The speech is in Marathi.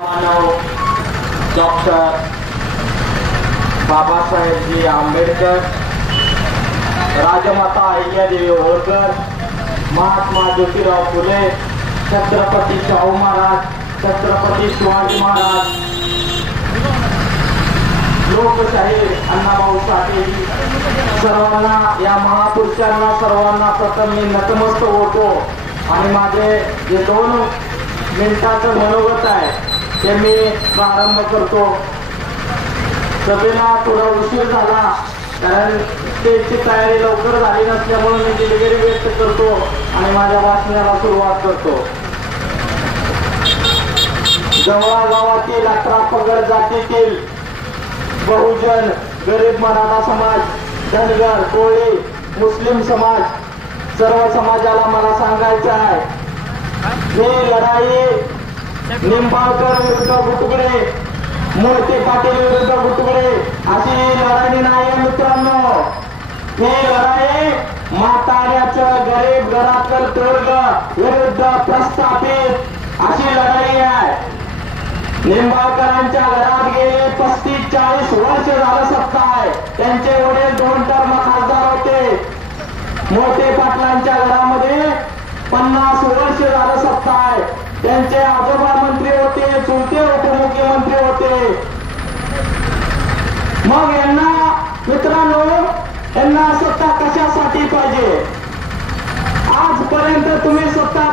मानव डॉक्टर बाबासाहेबजी आंबेडकर राजमाता अहिल्यादेवी होळकर महात्मा ज्योतिराव फुले छत्रपती शाहू महाराज छत्रपती शिवाजी महाराज लोकशाही अण्णाभाऊ साठे सर्वांना या महापुरुषांना सर्वांना प्रथम मी नतमस्त होतो. आणि माझे जे दोन मिनिटाचं मनोगत आहे. ते मी प्रारंभ करतो. सभेला थोडा उशीर झाला कारण स्टेजची तयारी लवकर झाली नसल्यामुळे मी दिलगिरी व्यक्त करतो आणि माझ्या भाषणाला सुरुवात करतो. गावागावातील अकरा पगड जातीतील बहुजन गरीब मराठा समाज धनगर कोळी मुस्लिम समाज सर्व समाजाला मला सांगायचं आहे हे लढाई निंबाळकर विरुद्ध गुटगुडे मूर्ती पाटील विरुद्ध गुटगुडे अशी लढाई नाही मित्रांनो. ही लढाई म्हाताऱ्याचं गरीब घरातलं तोर्ग विरुद्ध प्रस्थापित अशी लढाई आहे. निंबाळकरांच्या घरात गेले पस्तीस चाळीस वर्ष झालं सत्ता आहे. त्यांचे वडील दोन टर्म खासदार होते. मोठे पाटलांच्या घरामध्ये पन्नास वर्ष आहे. त्यांचे आजोबा मंत्री होते चुलते उपमुख्यमंत्री होते. मग यांना मित्रांनो यांना सत्ता कशासाठी पाहिजे? आजपर्यंत तुम्ही सत्ता